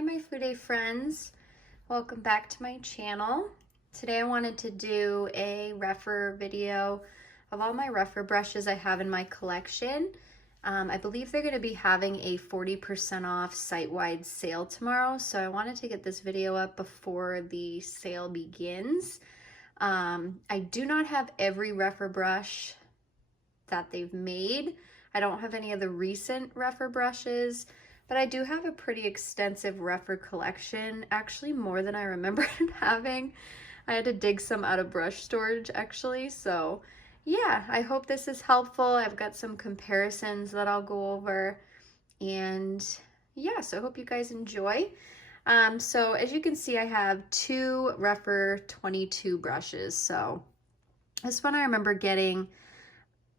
Hi my Fude friends, welcome back to my channel. Today I wanted to do a Rephr video of all my Rephr brushes I have in my collection. I believe they're going to be having a 40% off site-wide sale tomorrow, so I wanted to get this video up before the sale begins. I do not have every Rephr brush that they've made. I don't have any of the recent Rephr brushes, but I do have a pretty extensive Rephr collection, actually more than I remember having. I had to dig some out of brush storage actually, so yeah, I hope this is helpful. I've got some comparisons that I'll go over, and yeah, so I hope you guys enjoy. So as you can see, I have two Rephr 22 brushes. So this one I remember getting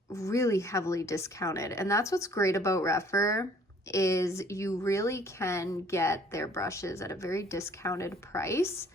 really heavily discounted, and that's what's great about Rephr, is you really can get their brushes at a very discounted price.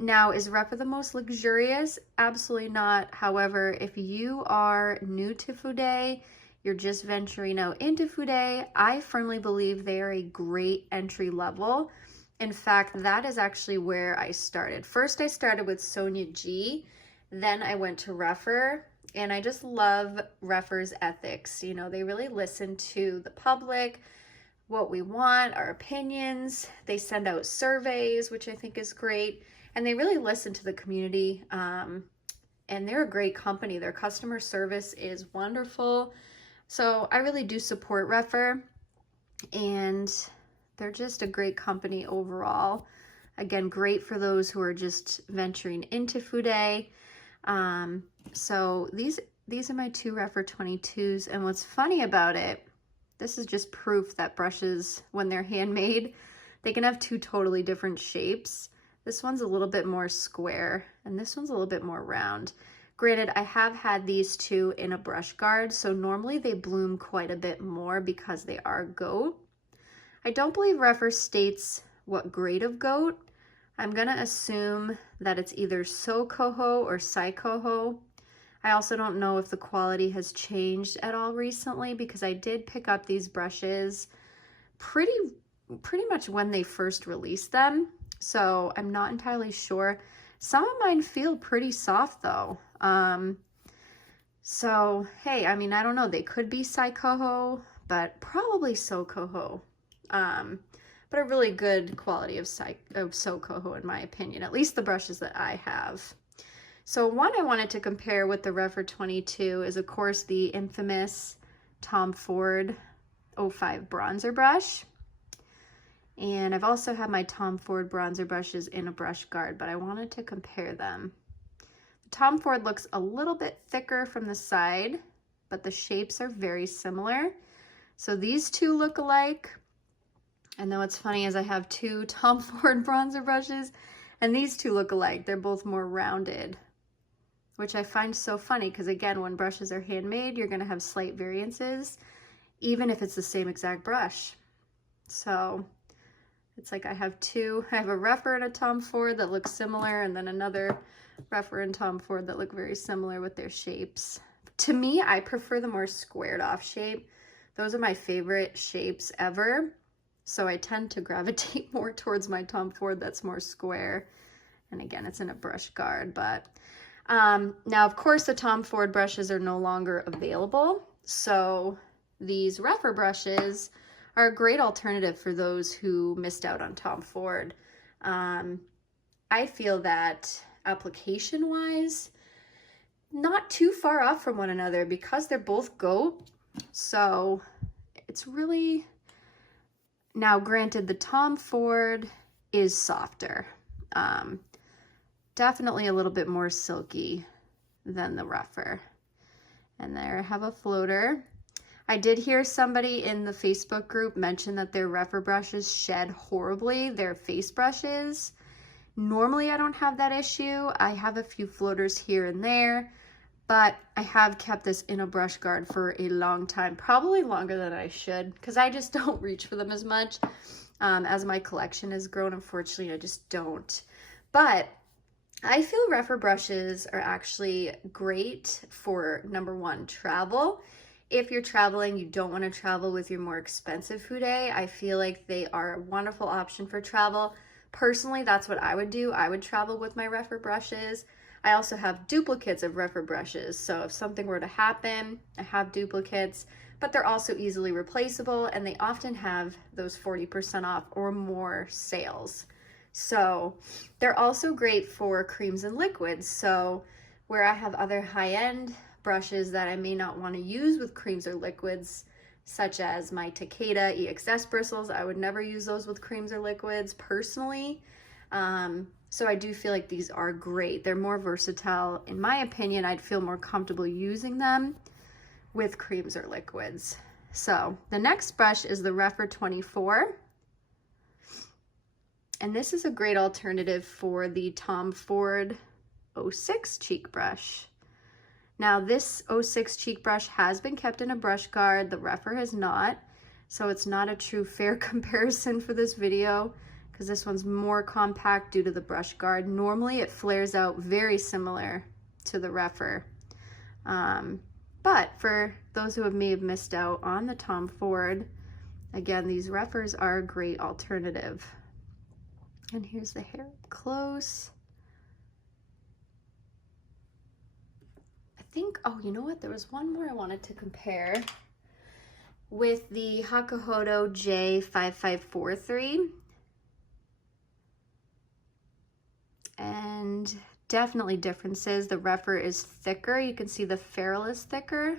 Now, is Rephr the most luxurious? Absolutely not. However, if you are new to Fude, you're just venturing out into Fude, I firmly believe they are a great entry level. In fact, that is actually where I started. First, I started with Sonia G, then I went to Rephr, and I just love Rephr's ethics. You know, they really listen to the public, what we want, our opinions. They send out surveys, which I think is great. And they really listen to the community. And they're a great company. Their customer service is wonderful. So I really do support Rephr. And they're just a great company overall. Again, great for those who are just venturing into Fude. So these are my two Rephr 22s, and what's funny about it, this is just proof that brushes, when they're handmade, they can have two totally different shapes. This one's a little bit more square, and this one's a little bit more round. Granted, I have had these two in a brush guard, so normally they bloom quite a bit more because they are goat. I don't believe Rephr states what grade of goat. I'm gonna assume that it's either ShouShouLang or ShouShouLang. I also don't know if the quality has changed at all recently, because I did pick up these brushes pretty much when they first released them. So I'm not entirely sure. Some of mine feel pretty soft though. So hey, I mean, I don't know. They could be ShouShouLang, but probably ShouShouLang. But a really good quality of ShouShouLang in my opinion, at least the brushes that I have. So one I wanted to compare with the Rephr 22 is of course the infamous Tom Ford 05 bronzer brush. And I've also had my Tom Ford bronzer brushes in a brush guard, but I wanted to compare them. The Tom Ford looks a little bit thicker from the side, but the shapes are very similar. So these two look alike. And then what's funny is I have two Tom Ford bronzer brushes, and these two look alike. They're both more rounded, which I find so funny because, again, when brushes are handmade, you're going to have slight variances, even if it's the same exact brush. So it's like I have two. I have a Rephr and a Tom Ford that look similar, and then another Rephr and Tom Ford that look very similar with their shapes. To me, I prefer the more squared off shape. Those are my favorite shapes ever. So I tend to gravitate more towards my Tom Ford that's more square. And again, it's in a brush guard. But now, of course, the Tom Ford brushes are no longer available. So these Rephr brushes are a great alternative for those who missed out on Tom Ford. I feel that application-wise, not too far off from one another because they're both goat. So it's really... Now, granted, the Tom Ford is softer. Definitely a little bit more silky than the Rephr. And there I have a floater. I did hear somebody in the Facebook group mention that their Rephr brushes shed horribly, their face brushes. Normally, I don't have that issue. I have a few floaters here and there, but I have kept this in a brush guard for a long time, probably longer than I should, because I just don't reach for them as much. As my collection has grown, unfortunately, I just don't. But I feel Rephr brushes are actually great for, number one, travel. if you're traveling, you don't want to travel with your more expensive Fude, I feel like they are a wonderful option for travel. Personally, that's what I would do. I would travel with my Rephr brushes. I also have duplicates of Rephr brushes, so if something were to happen, I have duplicates, but they're also easily replaceable, and they often have those 40% off or more sales. So they're also great for creams and liquids. So where I have other high-end brushes that I may not want to use with creams or liquids, such as my Takeda EXS bristles, I would never use those with creams or liquids personally. So I do feel like these are great. They're more versatile. In my opinion, I'd feel more comfortable using them with creams or liquids. So the next brush is the Rephr 24. And this is a great alternative for the Tom Ford 06 cheek brush. Now this 06 cheek brush has been kept in a brush guard, the Rephr has not, so it's not a true fair comparison for this video because this one's more compact due to the brush guard. Normally it flares out very similar to the Rephr. But for those who may have missed out on the Tom Ford, again, these Rephrs are a great alternative. And here's the hair up close. I think, oh, you know what? There was one more I wanted to compare with the Hakuhodo J5543. And definitely differences. The Rephr is thicker. You can see the ferrule is thicker,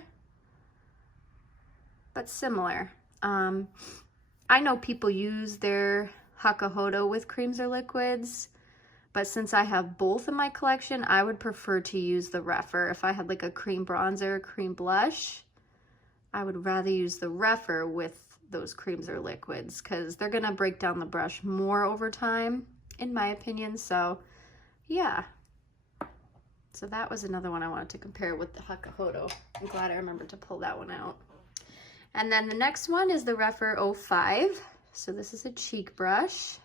but similar. I know people use their Hakuhodo with creams or liquids, but since I have both in my collection, I would prefer to use the Rephr. If I had like a cream bronzer, cream blush, I would rather use the Rephr with those creams or liquids because they're gonna break down the brush more over time, in my opinion. So yeah, so that was another one I wanted to compare with the Hakuhodo. I'm glad I remembered to pull that one out. And then the next one is the Rephr 05. So this is a cheek brush.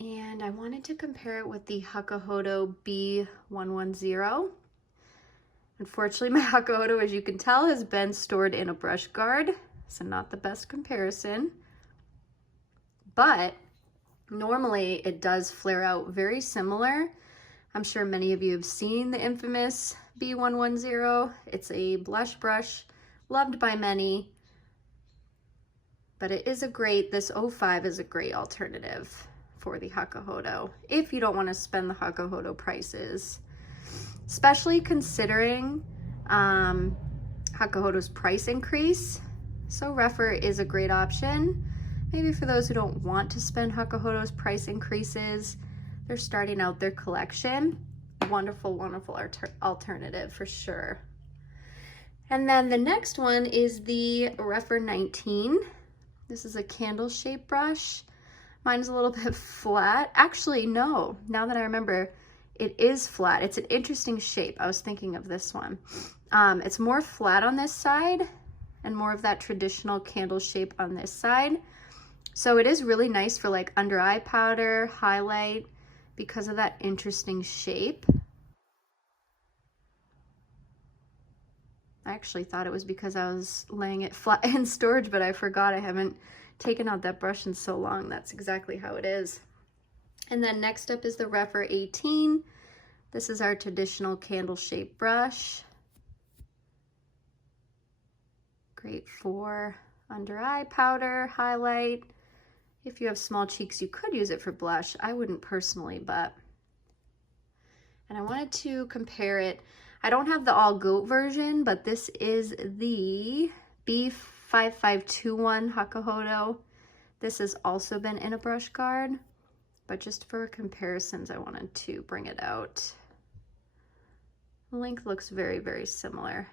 And I wanted to compare it with the Hakuhodo B110. Unfortunately, my Hakuhodo, as you can tell, has been stored in a brush guard, so not the best comparison. But normally it does flare out very similar. I'm sure many of you have seen the infamous B110. It's a blush brush, loved by many, but it is a great, this 05 is a great alternative for the Hakuhodo if you don't want to spend the Hakuhodo prices, especially considering Hakuhodo's price increase. So Rephr is a great option. Maybe for those who don't want to spend Hakuhodo's price increases, they're starting out their collection. Wonderful, wonderful alternative for sure. And then the next one is the Rephr 19. This is a candle shaped brush. Mine's a little bit flat. Actually, no, now that I remember, it is flat. It's an interesting shape. I was thinking of this one. It's more flat on this side and more of that traditional candle shape on this side. So it is really nice for like under eye powder, highlight, because of that interesting shape. I actually thought it was because I was laying it flat in storage, but I forgot I haven't taken out that brush in so long. That's exactly how it is. And then next up is the Rephr 18. This is our traditional candle shaped brush. Great for under eye powder, highlight. If you have small cheeks, you could use it for blush. I wouldn't personally, but. And I wanted to compare it. I don't have the all goat version, but this is the B5521 Hakuhodo. This has also been in a brush guard, but just for comparisons, I wanted to bring it out. The length looks very, very similar.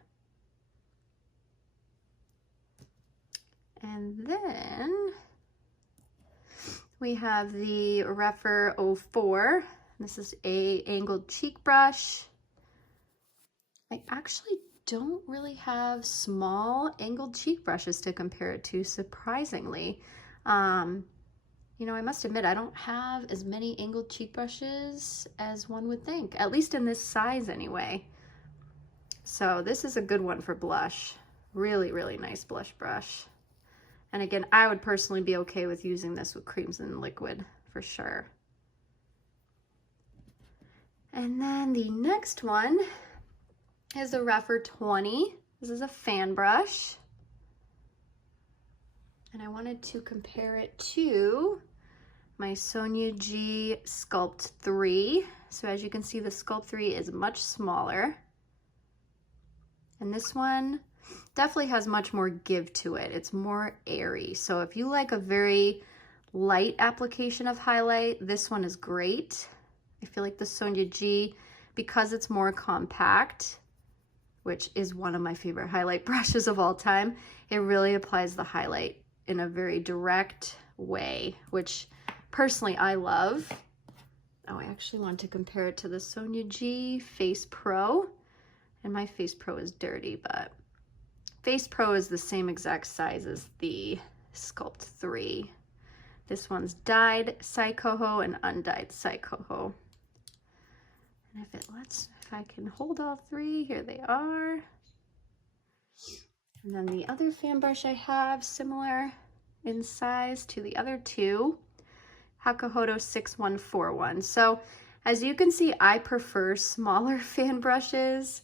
And then we have the Rephr 04. This is a angled cheek brush. I actually don't really have small angled cheek brushes to compare it to, surprisingly. You know, I must admit, I don't have as many angled cheek brushes as one would think, at least in this size anyway. So this is a good one for blush. Really, really nice blush brush. And again, I would personally be okay with using this with creams and liquid for sure. And then the next one is the Rephr 20. This is a fan brush. And I wanted to compare it to my Sonia G Sculpt 3. So as you can see, the Sculpt 3 is much smaller. And this one definitely has much more give to it. It's more airy. So if you like a very light application of highlight, this one is great. I feel like the Sonia G, because it's more compact, which is one of my favorite highlight brushes of all time, it really applies the highlight in a very direct way, which personally I love. Oh, I actually want to compare it to the Sonia G Face Pro, and my Face Pro is dirty, but Face Pro is the same exact size as the Sculpt 3. This one's dyed side coho and undyed side coho. And if I can hold all three, here they are. And then the other fan brush I have, similar in size to the other two, Hakuhodo 6141. So as you can see, I prefer smaller fan brushes.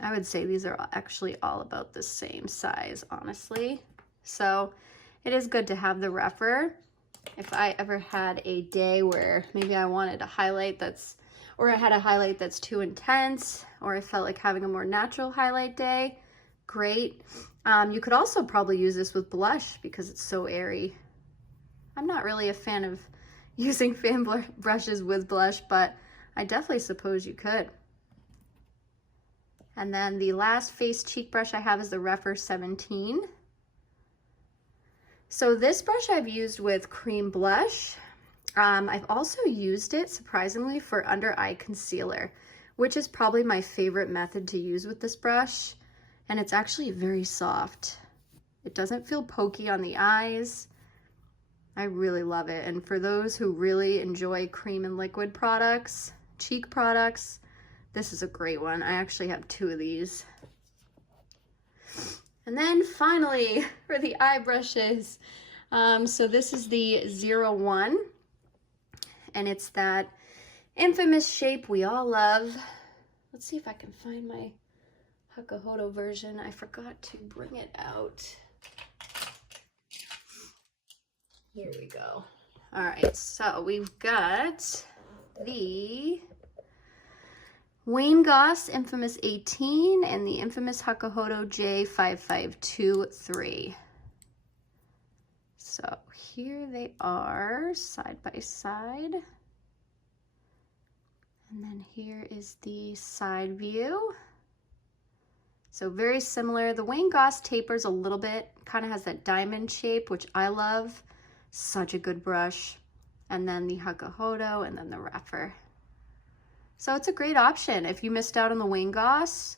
I would say these are actually all about the same size, honestly. So it is good to have the Rephr. If I ever had a day where maybe I wanted a highlight or I had a highlight that's too intense, or I felt like having a more natural highlight day, great. You could also probably use this with blush because it's so airy. I'm not really a fan of using fan brushes with blush, but I definitely suppose you could. And then the last face cheek brush I have is the Rephr 17. So this brush I've used with cream blush. I've also used it, surprisingly, for under eye concealer, which is probably my favorite method to use with this brush. And it's actually very soft. It doesn't feel pokey on the eyes. I really love it. And for those who really enjoy cream and liquid products, cheek products, this is a great one. I actually have two of these. And then finally, for the eye brushes, so this is the 01, and it's that infamous shape we all love. Let's see if I can find my Hakuhodo version. I forgot to bring it out. Here we go. All right, so we've got the Wayne Goss Infamous 18 and the infamous Hakuhodo J5523. So here they are side by side. And then here is the side view. So very similar. The Wayne Goss tapers a little bit, kind of has that diamond shape, which I love. Such a good brush. And then the Hakuhodo and then the Rephr. So it's a great option if you missed out on the Wayne Goss.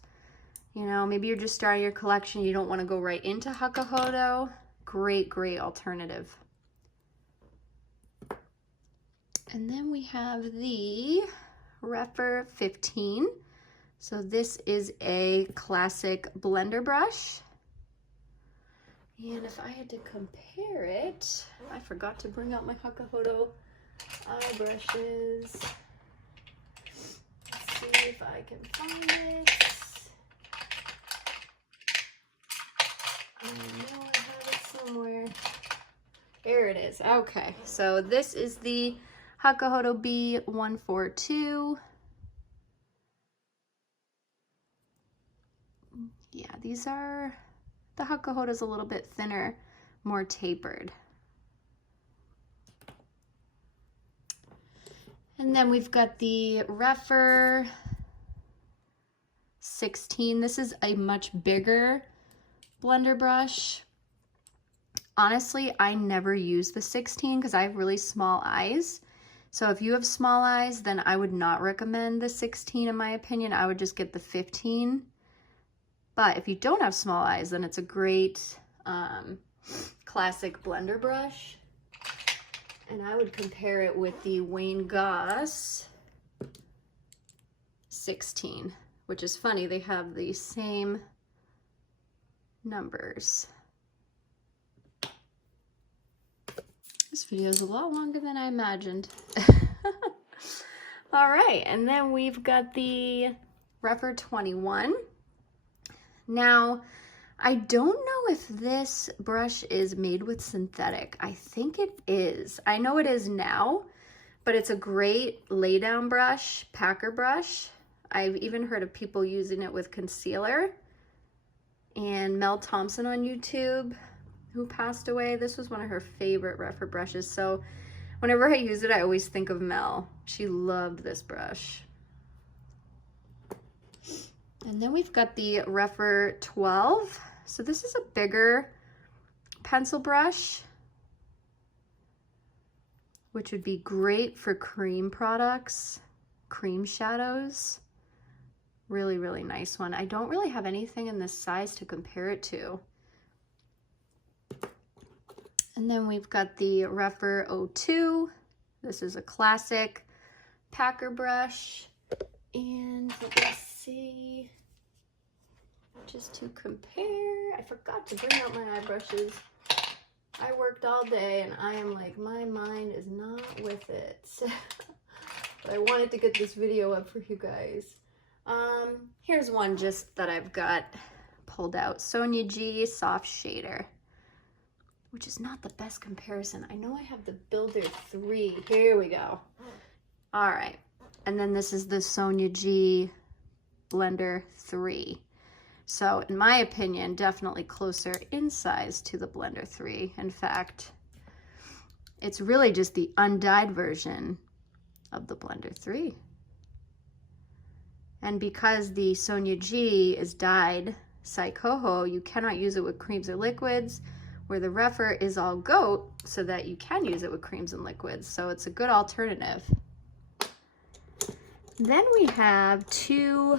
You know, maybe you're just starting your collection, you don't want to go right into Hakuhodo. Great, great alternative. And then we have the Rephr 15. So this is a classic blender brush. And if I had to compare it, I forgot to bring out my Hakuhodo eye brushes. See if I can find it. I know I have it somewhere. There it is. Okay, so this is the Hakuhodo B142. Yeah, these are, the Hakuhodo's a little bit thinner, more tapered. And then we've got the Rephr 16. This is a much bigger blender brush. Honestly, I never use the 16 because I have really small eyes. So if you have small eyes, then I would not recommend the 16 in my opinion. I would just get the 15. But if you don't have small eyes, then it's a great classic blender brush. And I would compare it with the Wayne Goss 16, which is funny, they have the same numbers. This video is a lot longer than I imagined. All right, and then we've got the Rephr 21. Now, I don't know if this brush is made with synthetic. I think it is. I know it is now, but it's a great lay down brush, packer brush. I've even heard of people using it with concealer. And Mel Thompson on YouTube, who passed away, this was one of her favorite Rephr brushes. So whenever I use it, I always think of Mel. She loved this brush. And then we've got the Rephr 12. So this is a bigger pencil brush, which would be great for cream products, cream shadows. Really, really nice one. I don't really have anything in this size to compare it to. And then we've got the Rephr 02. This is a classic packer brush. And let's see, just to compare, I forgot to bring out my eye brushes. I worked all day and I am like, my mind is not with it. But I wanted to get this video up for you guys. Here's one just that I've got pulled out. Sonia G Soft Shader, which is not the best comparison. I know I have the Builder 3. Here we go. All right. And then this is the Sonia G Blender 3. So in my opinion, definitely closer in size to the Blender 3. In fact, it's really just the undyed version of the Blender 3. And because the Sonia G is dyed Saikoho, you cannot use it with creams or liquids, where the Rephr is all goat, so that you can use it with creams and liquids. So it's a good alternative. Then we have two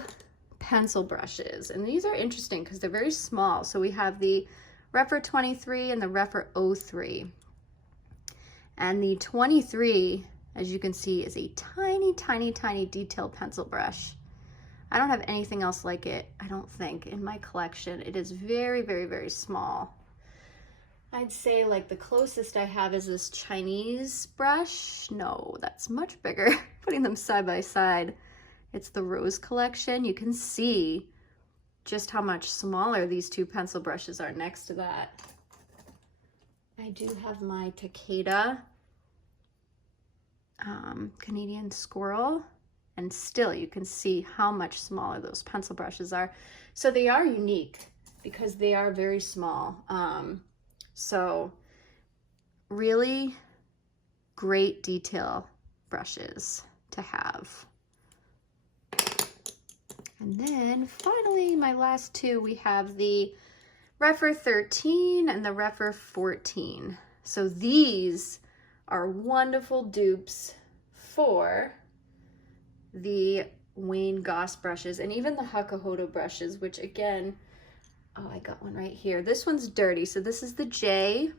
pencil brushes, and these are interesting because they're very small. So we have the Rephr 23 and the Rephr 03. And the 23, as you can see, is a tiny, tiny, tiny detailed pencil brush. I don't have anything else like it, I don't think, in my collection. It is very, very, very small. I'd say like the closest I have is this Chinese brush. No, that's much bigger. Putting them side by side, it's the Rose Collection. You can see just how much smaller these two pencil brushes are next to that. I do have my Takeda Canadian Squirrel, and still you can see how much smaller those pencil brushes are. So they are unique because they are very small. So really great detail brushes to have. And then finally, my last two, we have the Rephr 13 and the Rephr 14. So these are wonderful dupes for the Wayne Goss brushes and even the Hakuhodo brushes, which again, oh, I got one right here. This one's dirty. So this is the J146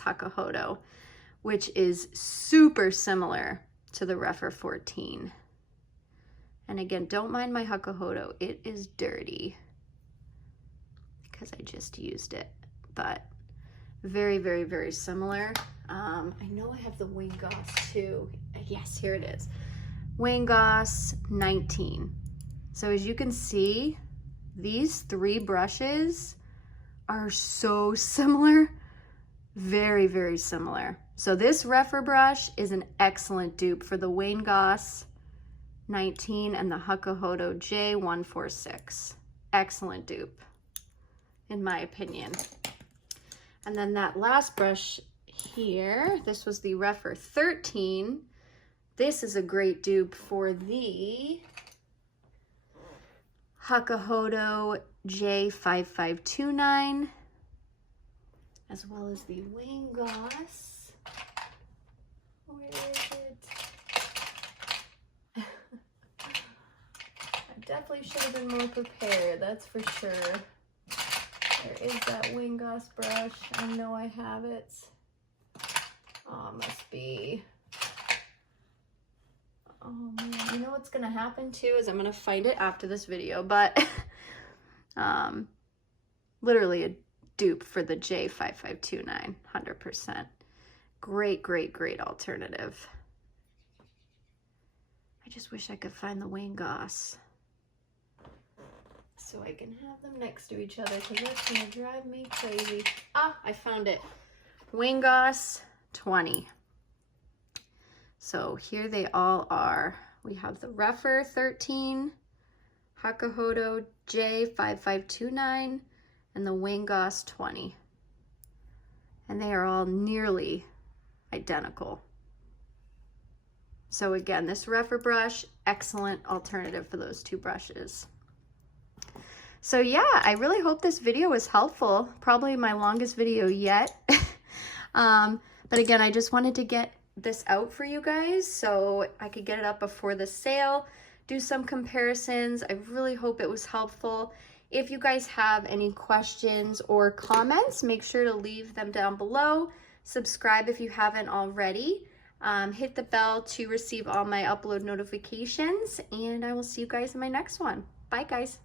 Hakuhodo, which is super similar to the Rephr 14. And again, don't mind my Hakuhodo. It is dirty because I just used it, but very, very, very similar. I know I have the Wayne Goss too. Yes, here it is. Wayne Goss 19. So as you can see, these three brushes are so similar, very, very similar. So this Rephr brush is an excellent dupe for the Wayne Goss 19 and the Hakuhodo J146. Excellent dupe, in my opinion. And then that last brush here, this was the Rephr 13. This is a great dupe for the Hakuhodo J5529, as well as the Wayne Goss. Where is it? I definitely should have been more prepared, that's for sure. There is that Wayne Goss brush. I know I have it. Oh, it must be. Oh man, you know what's gonna happen too is I'm gonna find it after this video, but literally a dupe for the J5529, 100%. Great, great, great alternative. I just wish I could find the Wayne Goss so I can have them next to each other, because that's gonna drive me crazy. Ah, I found it. Wayne Goss 20. So here they all are. We have the Rephr 13, Hakuhodo J5529, and the Wayne Goss 20. And they are all nearly identical. So again, this Rephr brush, excellent alternative for those two brushes. So yeah, I really hope this video was helpful. Probably my longest video yet. But again, I just wanted to get this out for you guys so I could get it up before the sale, do some comparisons. I really hope it was helpful. If you guys have any questions or comments, make sure to leave them down below. Subscribe if you haven't already. Hit the bell to receive all my upload notifications, and I will see you guys in my next one. Bye guys.